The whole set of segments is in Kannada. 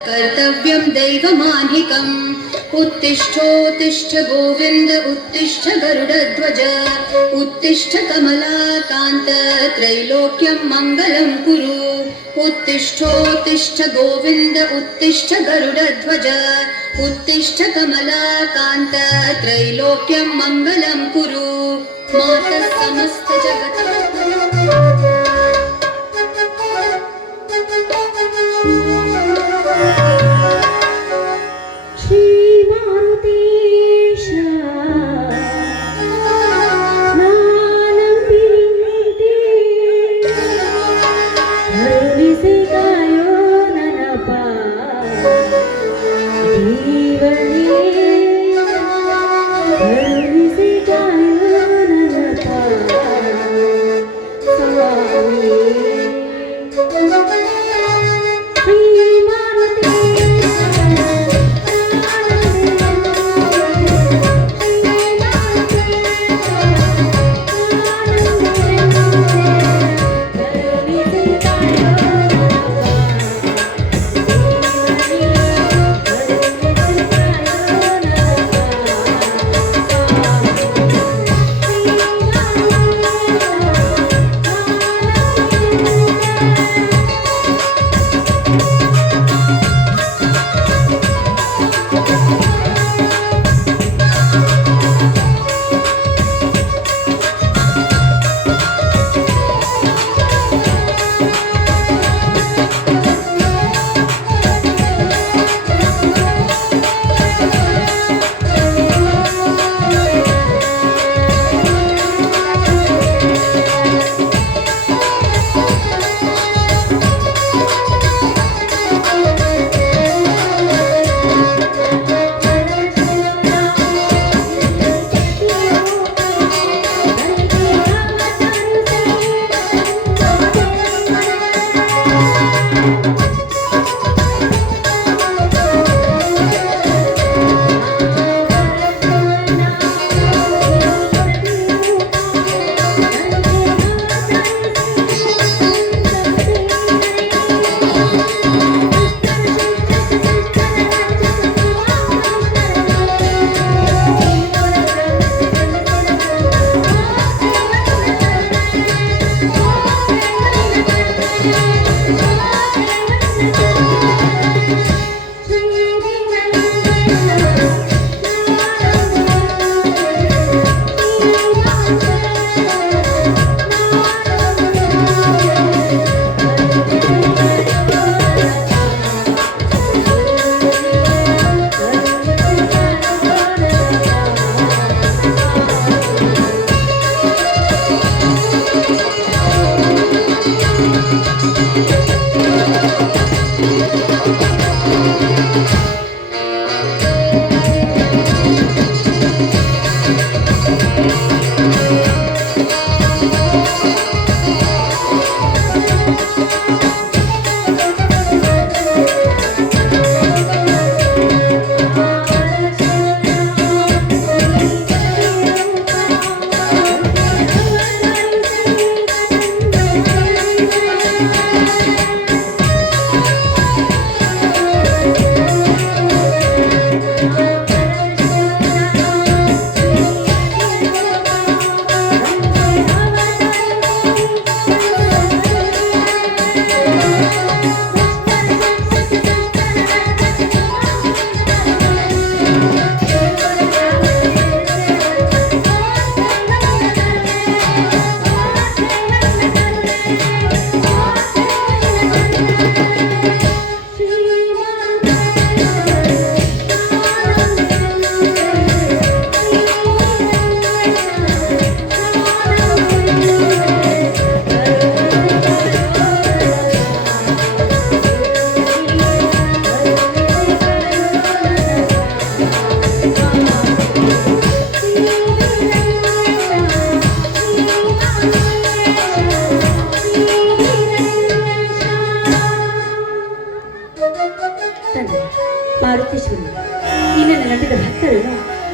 कर्तव्यं दैवमान्हिकम् उत्तिष्ठोत्तिष्ठ गोविन्द उत्तिष्ठ गरुडध्वज उत्तिष्ठ कमलाकान्त त्रैलोक्यं मङ्गलं कुरु उत्तिष्ठोत्तिष्ठ गोविन्द उत्तिष्ठ गरुडध्वज उत्तिष्ठ कमलाकान्त त्रैलोक्यं मङ्गलं कुरु मातः समस्त जगतः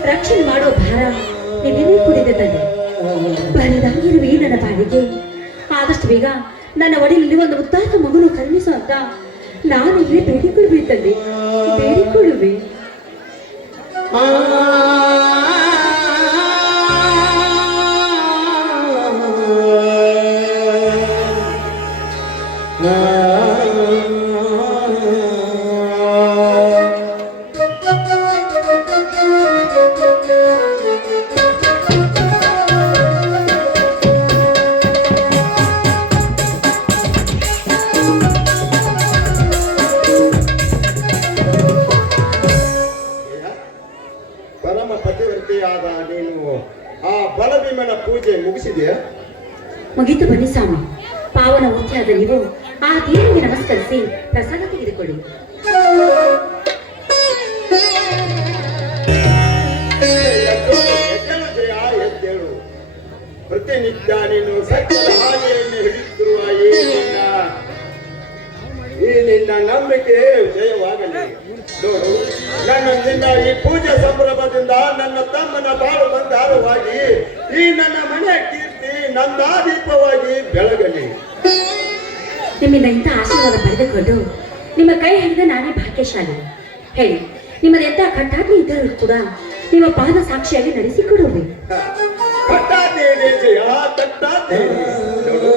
ರಕ್ಷಣೆ ಮಾಡೋ ಭಾರ ನಿನ್ನೆ ಕುಡಿದೆ ತಂದೆ. ಬರಿದಾಗಿರುವೆ ನನ್ನ ಪಾಲಿಗೆ ಆದಷ್ಟು ಬೇಗ ನನ್ನ ಒಡೆಯಲ್ಲಿ ಒಂದು ಮುದ್ದಾದ ಮಗನು ಕರುಣಿಸು ಅಂತ ನಾನು ಇಲ್ಲಿ ಬೇಡಿಕೊಡುವೆ ತಂದೆ, ಬೇಡಿಕೊಡುವೆ. ಪರಮ ಪತಿವ್ರತೆಯಾದ ನೀನು ಆ ಬಲಭೀಮನ ಪೂಜೆ ಮುಗಿಸಿದೆಯಾ? ಮುಗಿತು ಬನ್ನಿ ಸ್ವಾಮಿ. ಪಾವನ ಮೂರ್ತಿಯಾದ ನೀವು ಆ ದೇವರಿಗೆ ನಮಸ್ಕರಿಸಿ ಪ್ರಸಾದ ತೆಗೆದುಕೊಳ್ಳಿ. ಎದ್ದೇಳು ಜಯ, ಎದ್ದೇಳು. ಪ್ರತಿನಿತ್ಯ ನೀನು ಸತ್ಯದ ಹಾದಿಯನ್ನು ಹಿಡಿದಿರುವ ಈ ನಿನ್ನ ನಂಬಿಕೆ ಜಯವಾಗಲಿ. ನೋಡು, ನನ್ನೊಂದಿನ ಈ ಪೂಜೆ ಸಂಭ್ರಮದಿಂದ ನನ್ನ ತಮ್ಮನ ಬಾಳು ಬಂಗಾರವಾಗಿ ಈ ನನ್ನ ಮನೆ ಕೀರ್ತಿ ನಂದಾದೀಪವಾಗಿ ಬೆಳಗಲಿ. ನಿಮ್ಮಿಂದ ಇಂಥ ಆಶೀರ್ವಾದ ಪಡೆದುಕೊಂಡು ನಿಮ್ಮ ಕೈ ಹಿಡಿದ ನಾನೇ ಭಾಗ್ಯಶಾಲಿ. ಹೇಳಿ, ನಿಮ್ಮದೆಂಥ ಕಟ್ಟಾಗ್ಲಿ ಇದ್ದರೂ ಕೂಡ ನಿಮ್ಮ ಪಾದ ಸಾಕ್ಷಿಯಾಗಿ ನಡೆಸಿಕೊಡುವೆ. ಕಟ್ಟಾದೇನೆ ಜಯ, ಕಟ್ಟಾದೇನೆ. ನೋಡು,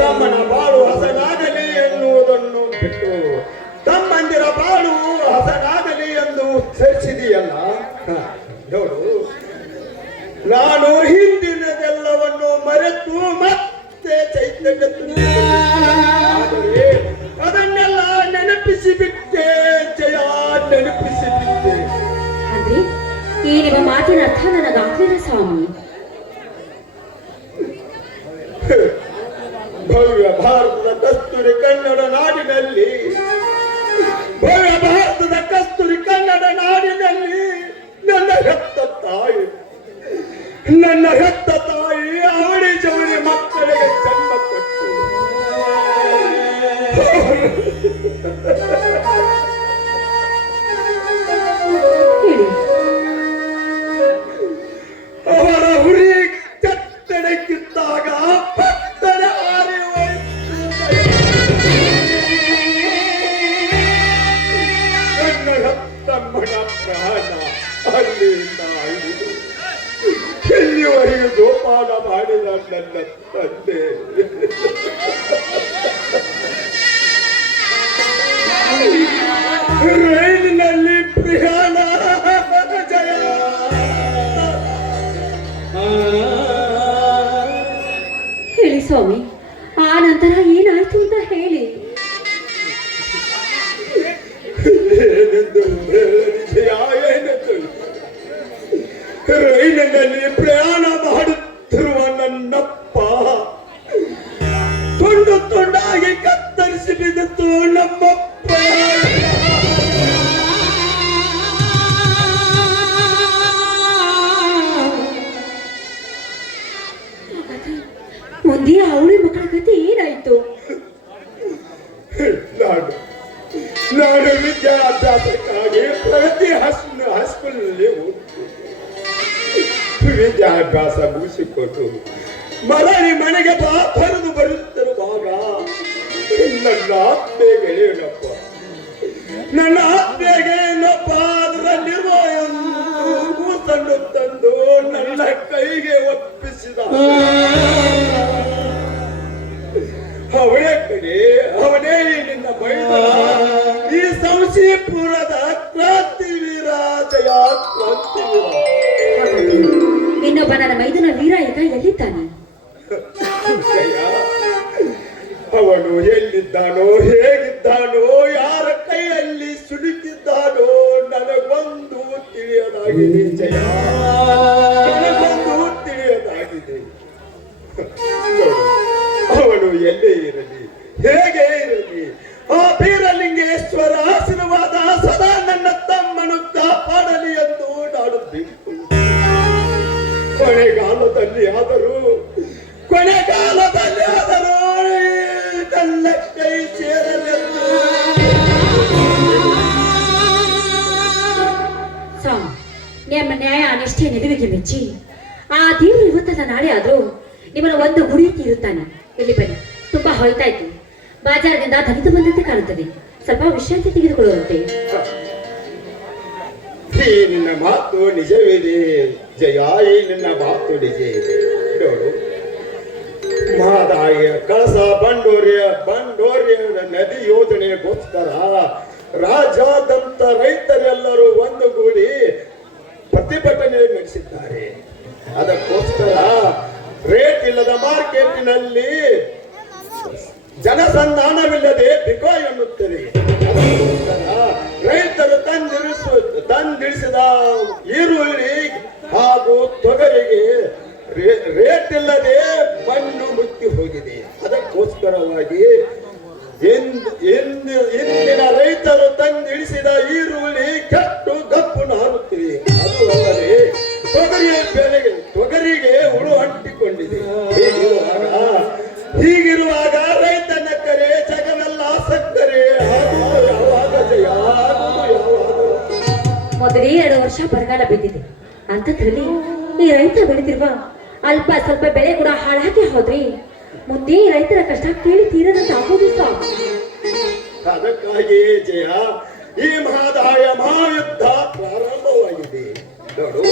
ತಮ್ಮನ ಬಾಳು ಹಸನಾಗಲಿ ಎನ್ನುವುದನ್ನು ಬಿಟ್ಟು ತಮ್ಮಂದಿರ ಬಾಳು ಹಸನಾಗಲಿ ಎಂದು ಸರಿಸಿದೆಯಲ್ಲ. ನೋಡು, ನಾನು ಹಿಂದಿನದೆಲ್ಲವನ್ನು ಮರೆತು ಮತ್ತೆ ಚೈತನ್ಯ ತುಂಬಿಕೊಂಡಿದ್ದೆ. ಅದನ್ನೆಲ್ಲ ನೆನಪಿಸಿ ಬಿಟ್ಟೆ ಜಯ, ನೆನಪಿಸಿ ಬಿಟ್ಟೆ. ಅಂದ್ರೆ ಈ ನಿಮ್ಮ ಮಾತಿನ ಅರ್ಥ ನನಗಾಗಲಿಲ್ಲ ಸ್ವಾಮಿ. ಭವ್ಯ ಭಾರತದ ಕಸ್ತೂರಿ ಕನ್ನಡ ನಾಡಿನಲ್ಲಿ, ಭವ್ಯ ಭಾರತದ ಕಸ್ತೂರಿ ಕನ್ನಡ ನಾಡಿನಲ್ಲಿ ನನ್ನ ಹೆತ್ತ ತಾಯಿ ಅವಳಿ ಜವಳಿ ಮಕ್ಕಳಿಗೆ ಜನ್ಮ ಕೊಟ್ಟು ಹೇಳಿ, ಅವರ ಹುರಿ ಕತ್ತಡಕ್ಕಿದ್ದಾಗ ಪತ್ತನೆ ಹಾರಿ ಹೋಯಿತು. ನನ್ನ ಹೆತ್ತಮ್ಮನ ಪ್ರಾಣ ಅಲ್ಲಿಂದ ಹಿಡಿದು ಇಲ್ಲಿವರೆಗೆ ಜೋಪಾನ ಮಾಡಿದ ನನ್ನ ತಂದೆ ರೈಲಿನಲ್ಲಿ ಪ್ರಯಾಣ ಜಯ. ಹೇಳಿ ಸ್ವಾಮಿ, ಆ ನಂತರ ಏನಾಯ್ತು ಅಂತ ಹೇಳಿ. ಏನೆಂದು ಜಯ, ಏನೆಂದು ರೈಲಿನಲ್ಲಿ ಪ್ರಯಾಣ ಮಾಡುತ್ತಿರುವ ನನ್ನಪ್ಪ ತುಂಡು ತುಂಡಾಗಿ ಕತ್ತರಿಸಿ ಬಿದ್ದಿತ್ತು ನಮ್ಮಪ್ಪ. ಮುಂದೆ ಅವಳಿ ಮಕ್ಕಳ ಕಥೆ ಏನಾಯ್ತು? ನಾನು ವಿದ್ಯಾಭ್ಯಾಸಕ್ಕಾಗಿ ಪ್ರಗತಿ ಹೈಸ್ಕೂಲ್ನಲ್ಲಿ ಓದಿತು. ವಿದ್ಯಾಭ್ಯಾಸ ಮುಗಿಸಿಕೊಟ್ಟು ಮರಳಿ ಮನೆಗೆ ಬರೆದು ಬರುತ್ತಿರುವಾಗ ನನ್ನ ಆತ್ಮೆಗೆ ಏನಪ್ಪ ಅದರಲ್ಲಿರುವ ಕೂಸನ್ನು ತಂದು ನನ್ನ ಕೈಗೆ ಒಪ್ಪಿಸಿದ. ಅವನೇ ಕಡೆ ಅವನೇ ನಿನ್ನ ಬೈದ ಈ ಸಂಶೀಪುರದ ಕ್ರಾಂತಿವೀರ ಜಯ, ಕ್ರಾಂತಿವೀರ. ಇನ್ನೊಬ್ಬ ನನ್ನ ಮೈದನ ವೀರ ಈಗ ಎಲ್ಲಿದ್ದಾನೆ? ಜಯ, ಅವನು ಎಲ್ಲಿದ್ದಾನೋ, ಹೇಗಿದ್ದಾನೋ, ಯಾರ ಕೈಯಲ್ಲಿ ಸುಡುಕಿದ್ದಾನೋ ನನಗೊಂದು ತಿಳಿಯದಾಗಿದೆ ಜಯ, ನನಗೊಂದು ತಿಳಿಯದಾಗಿದೆ. ಅವನು ಎಲ್ಲೇ ಇರಲಿ, ಹೇಗೆ ಇರಲಿ, ಆ ಬೀರಲಿಂಗೇಶ್ವರ ಆಶೀರ್ವಾದ ಸದಾ ನನ್ನ ತಮ್ಮನು ಕಾಪಾಡಲಿ ಎಂದು ನಾನು ಬೇಕು. ಕೊನೆಗಾಲದಲ್ಲಿ ಆದರೂ ನನ್ನ ಕೈ ಸೇರಲೆಂದು. ಸ್ವಾಮಿ, ನಿಮ್ಮ ನ್ಯಾಯ ನಿಷ್ಠೆ ನಿಲುವಿಗೆ ಮೆಚ್ಚಿ ಆ ದೇವರು ಇವತ್ತಲ್ಲ ನಾಳೆ ಆದ್ರೂ ನಿಮ್ಮನ್ನ ಒಂದು ಗುಡಿ ತೀರುತ್ತಾನೆ. ಇಲ್ಲಿ ಬನ್ನಿ, ತುಂಬಾ ಹೊಯ್ತಾಯ್ತು. ಬಾಜಾರದಿಂದ ಧರಿದು ಬಂದಂತೆ ಕಾಣುತ್ತದೆ. ಸ್ವಲ್ಪ ವಿಶ್ರಾಂತಿ ತೆಗೆದುಕೊಳ್ಳುವಂತೆ. ಈ ನಿನ್ನ ಮಾತು ನಿಜವಿದೆ ಜಯ, ಈ ನಿನ್ನ ಮಾತು ನಿಜ ಇದೆ. ನೋಡು, ಮಹದಾಯ ಕಳಸ ಬಂಡೋರ್ಯ ನದಿ ಯೋಜನೆಗೋಸ್ಕರ ರಾಜ್ಯಾದ್ಯಂತ ರೈತರೆಲ್ಲರೂ ಒಂದುಗೂಡಿ ಪ್ರತಿಭಟನೆ ನಡೆಸಿದ್ದಾರೆ. ಅದಕ್ಕೋಸ್ಕರ ರೇಟ್ ಇಲ್ಲದ ಮಾರ್ಕೆಟ್ನಲ್ಲಿ ಜನಸಂಧಾನವಿಲ್ಲದೆ ಬಿಕೋ ಎನ್ನುತ್ತದೆ. ಅದಕ್ಕೋಸ್ಕರ ರೈತರು ತಂದಿಳಿಸಿದ ಈರುಳ್ಳಿ ಹಾಗೂ ತೊಗರಿಗೆ ರೇಟ್ ಇಲ್ಲದೆ ಮಣ್ಣು ಮುಚ್ಚಿ ಹೋಗಿದೆ. ಅದಕ್ಕೋಸ್ಕರವಾಗಿ ಇಂದಿನ ರೈತರು ತಂದಿಳಿಸಿದ ಈರುಳ್ಳಿ ಕೆಟ್ಟು ಗಪ್ಪು ನಾರುತ್ತಿದೆ. ಅದು ಅಲ್ಲದೆ ತೊಗರಿಗೆ ಹುಳು ಅಂಟಿಕೊಂಡಿದೆ. ಹೀಗಿರುವಾಗ ರೈತನ ಕರೆ ಜಗವೆಲ್ಲ ಸಕ್ಕರೆ ಯಾವಾಗ ಜಯ ಮೊದಲೇ 2 ವರ್ಷ ಬರಗಾಲ ಬಿದ್ದಿದೆ. ಅಂಥದ್ರಲ್ಲಿ ಈ ರೈತ ಬೆಳೆದಿರುವ ಅಲ್ಪ ಸ್ವಲ್ಪ ಬೆಳೆ ಕೂಡ ಹಾಳಾಗಿ ಹೋದ್ರಿ ಮುಂದೆ ಈ ರೈತರ ಕಷ್ಟ ಕೇಳಿ ತೀರದಂತ ಆಗೋದು ಸಾಕು. ಅದಕ್ಕಾಗಿ ಜಯ, ಈ ಮಹದಾಯ ಮಹಾಯುದ್ಧ ಪ್ರಾರಂಭವಾಗಿದೆ. ನೋಡು,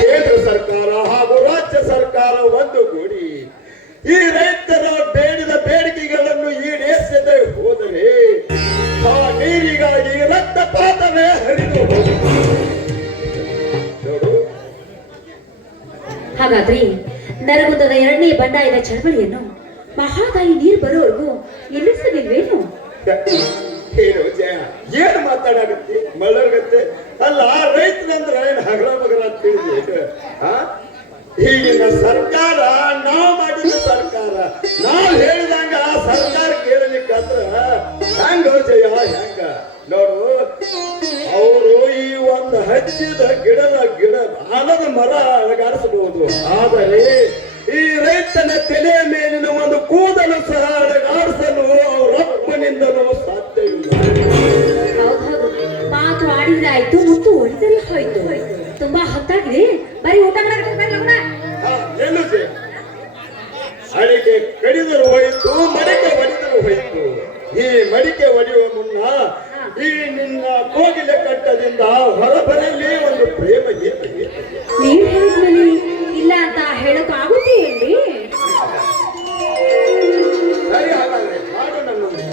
ಕೇಂದ್ರ ಸರ್ಕಾರ ಹಾಗೂ ರಾಜ್ಯ ಸರ್ಕಾರ ಒಂದುಗೂಡಿ ಈ ರೈತರ ಬೇಡಿಕೆಗಳನ್ನು ಈಡೇರಿಸದೆ ಹೋದರೆ ಆ ನೀರಿಗಾಗಿ ರಕ್ತಪಾತವೇ ಹರಿದು ನೋಡು. ಹಾಗಾದ್ರೆ ನರಗುಂದದ 2ನೇ ಬಂಡಾಯದ ಚಳವಳಿಯನ್ನು ಮಹಾದಾಯಿ ನೀರು ಬರೋವರೆಗೂ ನಿಲ್ಲಿಸಲಿಲ್ವೇನು? ಏನು ಜಯ, ಏನ್ ಮಾತಾಡಾಗತ್ತೆ ಮಳ್ಳರ್ಗತ್ತೆ? ಅಲ್ಲ, ರೈತರಂದ್ರೆ ಏನ್ ಹಗರ ಮಗರ ಅಂತ ತಿಳಿದ? ಈಗಿನ ಸರ್ಕಾರ ನಾವು ಮಾಡಿದ ಸರ್ಕಾರ, ನಾವು ಹೇಳಿದಂಗ ಸರ್ಕಾರ ಕೇಳಲಿಕ್ಕಂದ್ರ ಹೆಂಗ ಜಯ ಹೆಂಗ? ನೋಡು, ಅವರು ಈ ಒಂದು ಹಚ್ಚಿದ ಗಿಡ ಆಲದ ಮರ ಅಳಗಾಡಿಸಬಹುದು, ಆದರೆ ಈ ರೈತನ ತಲೆಯ ಮೇಲಿನ ಒಂದು ಕೂದಲು ಸಹ ಅಳಗಾಡಿಸಲು ಅವರಪ್ಪನಿಂದಲೂ ಸಾಧ್ಯವಿಲ್ಲ. ಹೌದೌದು, ಮಾತು ಆಡಿದ್ರೆ ಆಯ್ತು, ಮುತ್ತು ಹೊಡಿದರೆ ಹೋಯ್ತು. ತುಂಬಾ ಹೊತ್ತಾಗಿದೆ, ಬರೀ ಊಟ ಏನು ಜಯ, ಅಡಿಕೆ ಕಡಿದರೂ ಹೋಯಿತು, ಮಡಿಕೆ ಹೊಡೆದರೂ ಹೋಯಿತು. ಈ ಮಡಿಕೆ ಹೊಡೆಯುವ ಮುನ್ನ ಈ ನಿನ್ನ ಕೋಗಿಲೆ ಕಟ್ಟದಿಂದ ಹೊರಬರಲಿ ಒಂದು ಪ್ರೇಮ ಗೀತೆ. ನೀವು ಹೇಳಿದ್ಮೇಲೆ ಇಲ್ಲ ಅಂತ ಹೇಳಕ್ ಆಗುತ್ತೆ ಹೇಳಿ. ಸರಿ, ಹಾಗಾದ್ರೆ ಮಾಡು ನನ್ನೊಂದಿಗೆ.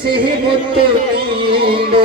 ಸಿಹಿ ಮುತ್ತು ನೀಡೋ